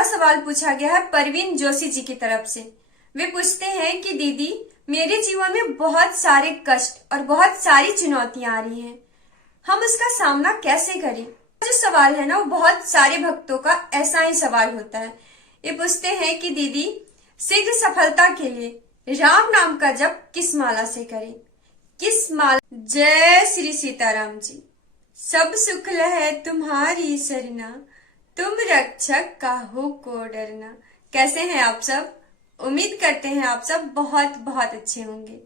पहला सवाल पूछा गया है परवीन जोशी जी की तरफ से। वे पूछते हैं कि दीदी, मेरे जीवन में बहुत सारे कष्ट और बहुत सारी चुनौतियां आ रही हैं, हम उसका सामना कैसे करें। जो सवाल है ना, वो बहुत सारे भक्तों का ऐसा ही सवाल होता है। ये पूछते हैं कि दीदी, शीघ्र सफलता के लिए राम नाम का जप किस माला से करें, किस माला। जय श्री सीताराम जी। सब सुख लहै तुम्हारी सरना, तुम रक्षक काहू को डरना। कैसे हैं आप सब? उम्मीद करते हैं आप सब बहुत बहुत अच्छे होंगे।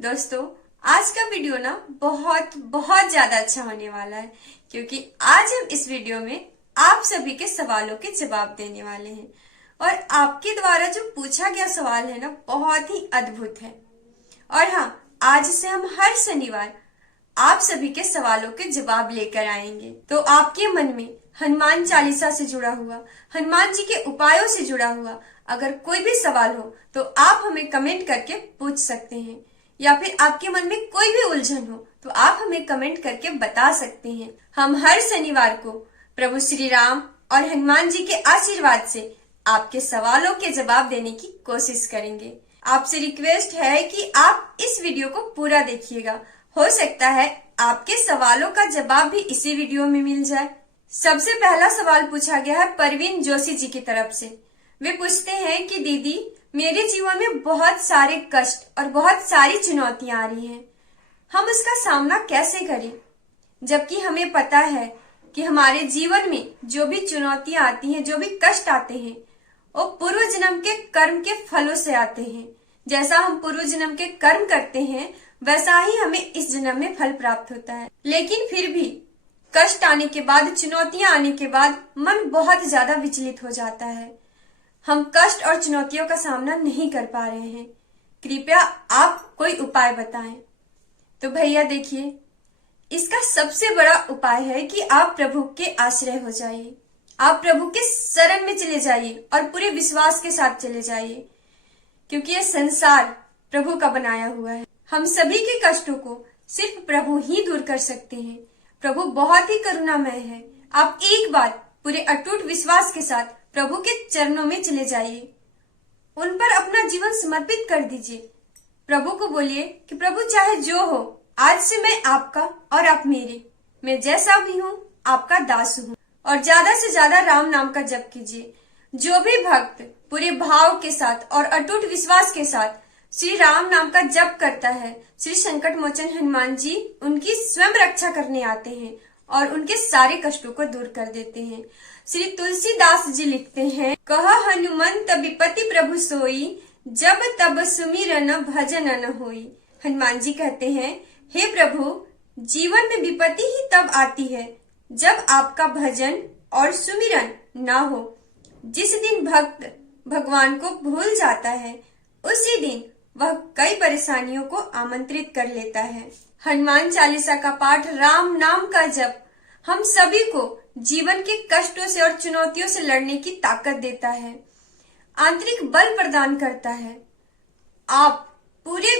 दोस्तों, आज का वीडियो ना बहुत बहुत ज्यादा अच्छा होने वाला है, क्योंकि आज हम इस वीडियो में आप सभी के सवालों के जवाब देने वाले हैं। और आपके द्वारा जो पूछा गया सवाल है ना, बहुत ही अद्भुत है। और हाँ, आज से हम हर शनिवार आप सभी के सवालों के जवाब लेकर आएंगे। तो आपके मन में हनुमान चालीसा से जुड़ा हुआ, हनुमान जी के उपायों से जुड़ा हुआ अगर कोई भी सवाल हो तो आप हमें कमेंट करके पूछ सकते हैं, या फिर आपके मन में कोई भी उलझन हो तो आप हमें कमेंट करके बता सकते हैं। हम हर शनिवार को प्रभु श्री राम और हनुमान जी के आशीर्वाद से आपके सवालों के जवाब देने की कोशिश करेंगे। आपसे रिक्वेस्ट है कि आप इस वीडियो को पूरा देखिएगा। हो सकता है आपके सवालों का जवाब भी इसी वीडियो में मिल जाए। सबसे पहला सवाल पूछा गया है परवीन जोशी जी की तरफ से। वे पूछते हैं कि दीदी, मेरे जीवन में बहुत सारे कष्ट और बहुत सारी चुनौतियां आ रही हैं, हम उसका सामना कैसे करें। जबकि हमें पता है कि हमारे जीवन में जो भी चुनौतियां आती हैं, जो भी कष्ट आते हैं, वो पूर्व जन्म के कर्म के फलों से आते हैं। जैसा हम पूर्व जन्म के कर्म करते हैं, वैसा ही हमें इस जन्म में फल प्राप्त होता है। लेकिन फिर भी कष्ट आने के बाद, चुनौतियां आने के बाद मन बहुत ज्यादा विचलित हो जाता है। हम कष्ट और चुनौतियों का सामना नहीं कर पा रहे हैं। कृपया आप कोई उपाय बताएं। तो भैया देखिए, इसका सबसे बड़ा उपाय है कि आप प्रभु के आश्रय हो जाइए। आप प्रभु के शरण में चले जाइए और पूरे विश्वास के साथ चले जाइए, क्योंकि यह संसार प्रभु का बनाया हुआ है। हम सभी के कष्टों को सिर्फ प्रभु ही दूर कर सकते हैं। प्रभु बहुत ही करुणामय है। आप एक बार पूरे अटूट विश्वास के साथ प्रभु के चरणों में चले जाइए, उन पर अपना जीवन समर्पित कर दीजिए। प्रभु को बोलिए कि प्रभु, चाहे जो हो, आज से मैं आपका और आप मेरे, मैं जैसा भी हूँ आपका दास हूँ। और ज्यादा से ज्यादा राम नाम का जप कीजिए। जो भी भक्त पूरे भाव के साथ और अटूट विश्वास के साथ श्री राम नाम का जप करता है, श्री संकट मोचन हनुमान जी उनकी स्वयं रक्षा करने आते हैं और उनके सारे कष्टों को दूर कर देते हैं। श्री तुलसीदास जी लिखते हैं, कह हनुमंत विपति प्रभु सोई, जब तब सुमिरन भजन न होई। हनुमान जी कहते हैं, हे प्रभु, जीवन में विपत्ति ही तब आती है जब आपका भजन और सुमिरन ना हो। जिस दिन भक्त भगवान को भूल जाता है, उसी दिन वह कई परेशानियों को आमंत्रित कर लेता है। हनुमान चालीसा का पाठ, राम नाम का जप हम सभी को जीवन के कष्टों से और चुनौतियों से लड़ने की ताकत देता है, आंतरिक बल प्रदान करता है। आप पूरे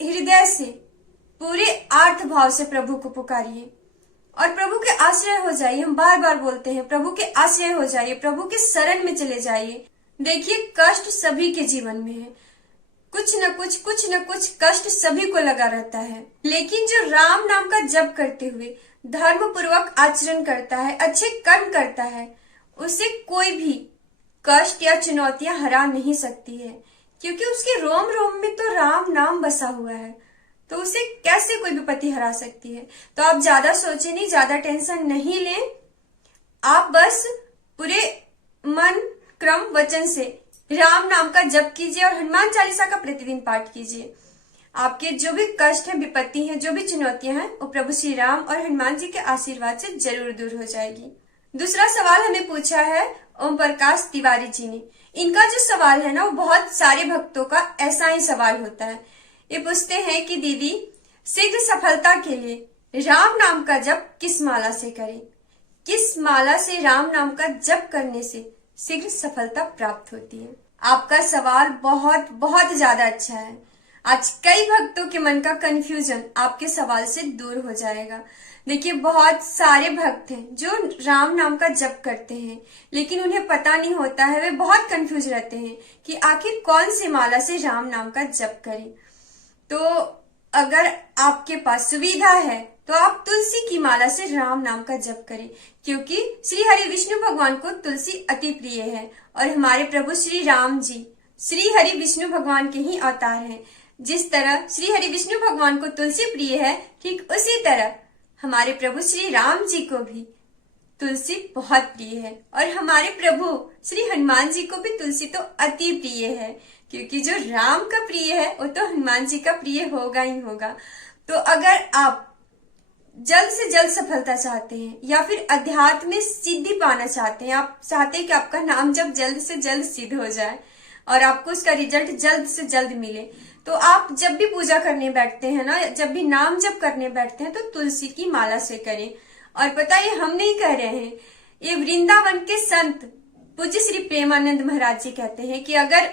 हृदय से, पूरे आर्त भाव से प्रभु को पुकारिए और प्रभु के आश्रय हो जाइए। हम बार बार बोलते हैं, प्रभु के आश्रय हो जाइए, प्रभु के शरण में चले जाइए। देखिए, कष्ट सभी के जीवन में है, कुछ न कुछ कष्ट सभी को लगा रहता है। लेकिन जो राम नाम का जप करते हुए धर्म पूर्वक आचरण करता है, अच्छे कर्म करता है, उसे कोई भी कष्ट या चुनौतियां हरा नहीं सकती है, क्योंकि उसके रोम रोम में तो राम नाम बसा हुआ है। तो उसे कैसे कोई विपत्ति हरा सकती है। तो आप ज्यादा सोचे नहीं, ज्यादा टेंशन नहीं लें। आप बस पूरे मन, क्रम, वचन से राम नाम का जप कीजिए और हनुमान चालीसा का प्रतिदिन पाठ कीजिए। आपके जो भी कष्ट है, विपत्ति है, जो भी चुनौतियां हैं, वो प्रभु श्री राम और हनुमान जी के आशीर्वाद से जरूर दूर हो जाएगी। दूसरा सवाल हमें पूछा है ओम प्रकाश तिवारी जी ने। इनका जो सवाल है ना, वो बहुत सारे भक्तों का ऐसा ही सवाल होता है। ये पूछते हैं कि दीदी, शीघ्र सफलता के लिए राम नाम का जप किस माला से करें, किस माला से राम नाम का जप करने से शीघ्र सफलता प्राप्त होती है। आपका सवाल बहुत बहुत ज्यादा अच्छा है। आज कई भक्तों के मन का कंफ्यूजन आपके सवाल से दूर हो जाएगा। देखिए, बहुत सारे भक्त हैं जो राम नाम का जप करते हैं, लेकिन उन्हें पता नहीं होता है, वे बहुत कंफ्यूज रहते हैं कि आखिर कौन सी माला से राम नाम का जप करें। तो अगर आपके पास सुविधा है तो आप तुलसी की माला से राम नाम का जप करें, क्योंकि श्री हरि विष्णु भगवान को तुलसी अति प्रिय है और हमारे प्रभु श्री राम जी श्री हरि विष्णु भगवान के ही अवतार हैं। जिस तरह श्री हरि विष्णु भगवान को तुलसी प्रिय है, ठीक उसी तरह हमारे प्रभु श्री राम जी को भी तुलसी बहुत प्रिय है और हमारे प्रभु श्री हनुमान जी को भी तुलसी तो अति प्रिय है, क्योंकि जो राम का प्रिय है वो तो हनुमान जी का प्रिय होगा ही होगा। तो अगर आप जल्द से जल्द सफलता चाहते हैं या फिर अध्यात्म में सिद्धि पाना चाहते हैं, आप चाहते हैं कि आपका नाम जब जल्द से जल्द सिद्ध हो जाए और आपको उसका रिजल्ट जल्द से जल्द मिले, तो आप जब भी पूजा करने बैठते हैं ना, जब भी नाम जप करने बैठते हैं, तो तुलसी की माला से करें। और पता है, हम नहीं कह रहे हैं, ये वृंदावन के संत पूज्य श्री प्रेमानंद महाराज जी कहते हैं कि अगर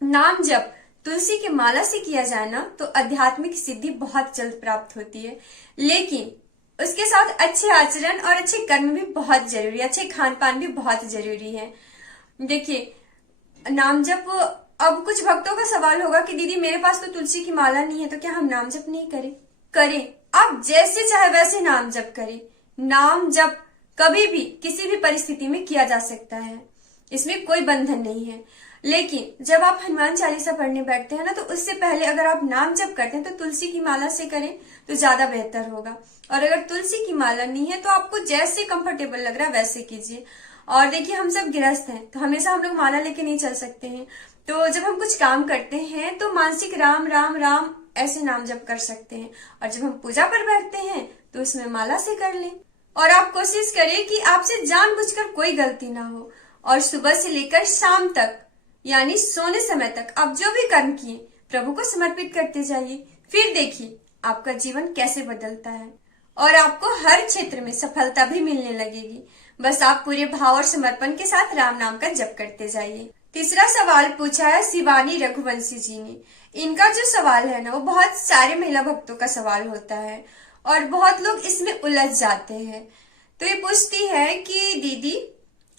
नाम जप तुलसी की माला से किया जाए ना, तो आध्यात्मिक सिद्धि बहुत जल्द प्राप्त होती है। लेकिन उसके साथ अच्छे आचरण और अच्छे कर्म भी बहुत जरूरी है, अच्छे खान पान भी बहुत जरूरी है। देखिए, नाम जप, अब कुछ भक्तों का सवाल होगा कि दीदी मेरे पास तो तुलसी की माला नहीं है, तो क्या हम नाम जप नहीं करें? करें, आप जैसे चाहे वैसे नाम जप करें। नाम जप कभी भी किसी भी परिस्थिति में किया जा सकता है, इसमें कोई बंधन नहीं है। लेकिन जब आप हनुमान चालीसा पढ़ने बैठते हैं ना, तो उससे पहले अगर आप नाम जप करते हैं तो तुलसी की माला से करें तो ज्यादा बेहतर होगा। और अगर तुलसी की माला नहीं है तो आपको जैसे कंफर्टेबल लग रहा है वैसे कीजिए। और देखिए, हम सब गृहस्थ हैं, तो हमेशा हम लोग माला लेके नहीं चल सकते हैं। तो जब हम कुछ काम करते हैं तो मानसिक राम राम राम ऐसे नाम जप कर सकते हैं, और जब हम पूजा पर बैठते हैं तो उसमें माला से कर लें। और आप कोशिश करें कि आपसे जानबूझकर कोई गलती ना हो, और सुबह से लेकर शाम तक यानी सोने समय तक आप जो भी कर्म किए प्रभु को समर्पित करते जाइए। फिर देखिए आपका जीवन कैसे बदलता है और आपको हर क्षेत्र में सफलता भी मिलने लगेगी। बस आप पूरे भाव और समर्पण के साथ राम नाम का जप करते जाइए। तीसरा सवाल पूछा है शिवानी रघुवंशी जी ने। इनका जो सवाल है ना, वो बहुत सारे महिला भक्तों का सवाल होता है और बहुत लोग इसमें उलझ जाते हैं। तो ये पूछती है कि दीदी,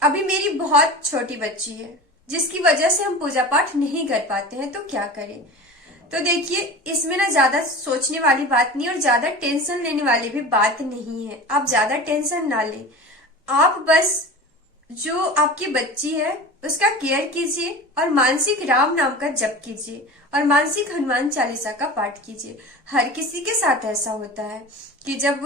अभी मेरी बहुत छोटी बच्ची है जिसकी वजह से हम पूजा पाठ नहीं कर पाते हैं, तो क्या करें? तो देखिए, इसमें ना ज्यादा सोचने वाली बात नहीं और ज्यादा टेंशन लेने वाली भी बात नहीं है। आप ज्यादा टेंशन ना लें, आप बस जो आपकी बच्ची है उसका केयर कीजिए और मानसिक राम नाम का जप कीजिए और मानसिक हनुमान चालीसा का पाठ कीजिए। हर किसी के साथ ऐसा होता है कि जब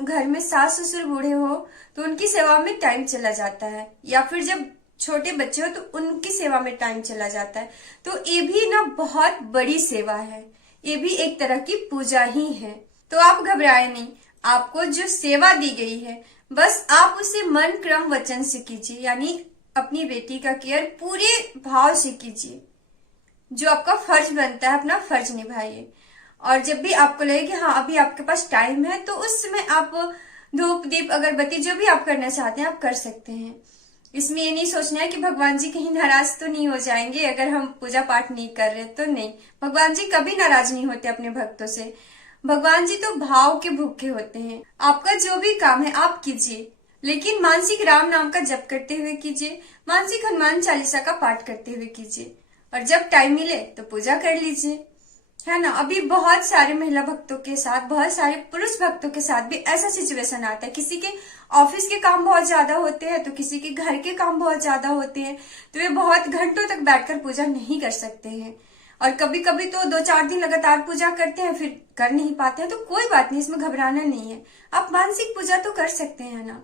घर में सास ससुर बूढ़े हो तो उनकी सेवा में टाइम चला जाता है, या फिर जब छोटे बच्चे हो तो उनकी सेवा में टाइम चला जाता है। तो ये भी ना बहुत बड़ी सेवा है, ये भी एक तरह की पूजा ही है। तो आप घबराए नहीं, आपको जो सेवा दी गई है बस आप उसे मन क्रम वचन से कीजिए, यानी अपनी बेटी का केयर पूरे भाव से कीजिए। जो आपका फर्ज बनता है अपना फर्ज निभाइए। और जब भी आपको लगे कि हाँ अभी आपके पास टाइम है, तो उस समय आप धूप दीप अगरबत्ती जो भी आप करना चाहते हैं आप कर सकते हैं। इसमें ये नहीं सोचना है कि भगवान जी कहीं नाराज तो नहीं हो जाएंगे अगर हम पूजा पाठ नहीं कर रहे, तो नहीं, भगवान जी कभी नाराज नहीं होते अपने भक्तों से। भगवान जी तो भाव के भूखे होते हैं। आपका जो भी काम है आप कीजिए, लेकिन मानसिक राम नाम का जप करते हुए कीजिए, मानसिक हनुमान चालीसा का पाठ करते हुए कीजिए, और जब टाइम मिले तो पूजा कर लीजिए, है ना। अभी बहुत सारे महिला भक्तों के साथ, बहुत सारे पुरुष भक्तों के साथ भी ऐसा सिचुएशन आता है। किसी के ऑफिस के काम बहुत ज्यादा होते हैं तो किसी के घर के काम बहुत ज्यादा होते हैं, तो वे बहुत घंटों तक बैठकर पूजा नहीं कर सकते हैं। और कभी कभी तो 2-4 दिन लगातार पूजा करते हैं फिर कर नहीं पाते हैं, तो कोई बात नहीं, इसमें घबराना नहीं है। आप मानसिक पूजा तो कर सकते हैं ना।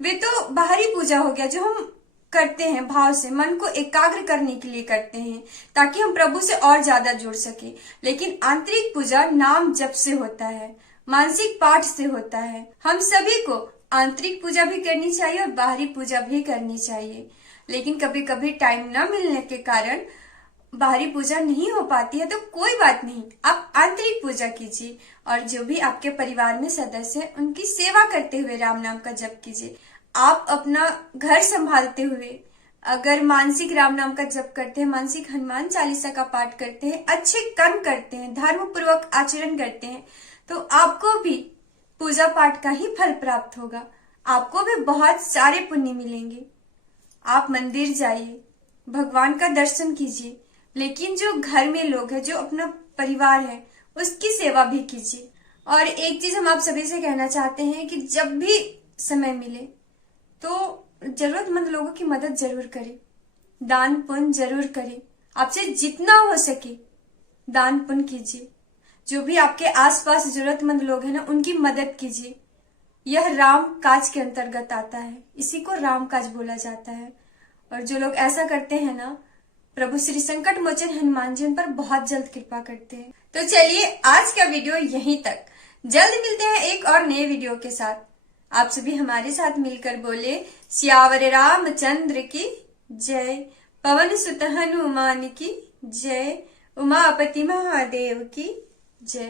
वे तो बाहरी पूजा हो गया जो हम करते हैं भाव से, मन को एकाग्र करने के लिए करते हैं ताकि हम प्रभु से और ज्यादा जुड़ सके। लेकिन आंतरिक पूजा नाम जप से होता है, मानसिक पाठ से होता है। हम सभी को आंतरिक पूजा भी करनी चाहिए और बाहरी पूजा भी करनी चाहिए। लेकिन कभी कभी टाइम न मिलने के कारण बाहरी पूजा नहीं हो पाती है, तो कोई बात नहीं, आप आंतरिक पूजा कीजिए और जो भी आपके परिवार में सदस्य हैं उनकी सेवा करते हुए राम नाम का जप कीजिए। आप अपना घर संभालते हुए, अगर मानसिक राम नाम का जप करते हैं, मानसिक हनुमान चालीसा का पाठ करते हैं, अच्छे कर्म करते हैं, धर्म पूर्वक आचरण करते हैं, तो आपको भी पूजा पाठ का ही फल प्राप्त होगा। आपको भी बहुत सारे पुण्य मिलेंगे। आप मंदिर जाइए, भगवान का दर्शन कीजिए, लेकिन जो घर में लोग हैं, जो अपना परिवार है, उसकी सेवा भी कीजिए। और एक चीज हम आप सभी से कहना चाहते हैं कि जब भी समय मिले तो जरूरतमंद लोगों की मदद जरूर करें, दान पुण्य जरूर करें। आपसे जितना हो सके दान पुण्य कीजिए। जो भी आपके आसपास जरूरतमंद लोग हैं ना, उनकी मदद कीजिए। यह राम काज के अंतर्गत आता है, इसी को राम काज बोला जाता है। और जो लोग ऐसा करते हैं ना, प्रभु श्री संकट मोचन हनुमान जी उन पर बहुत जल्द कृपा करते हैं। तो चलिए आज का वीडियो यहीं तक। जल्द मिलते हैं एक और नए वीडियो के साथ। आप सभी हमारे साथ मिलकर बोले सियावर रामचंद्र की जय, पवन सुत हनुमान की जय, उमापति महादेव की जय।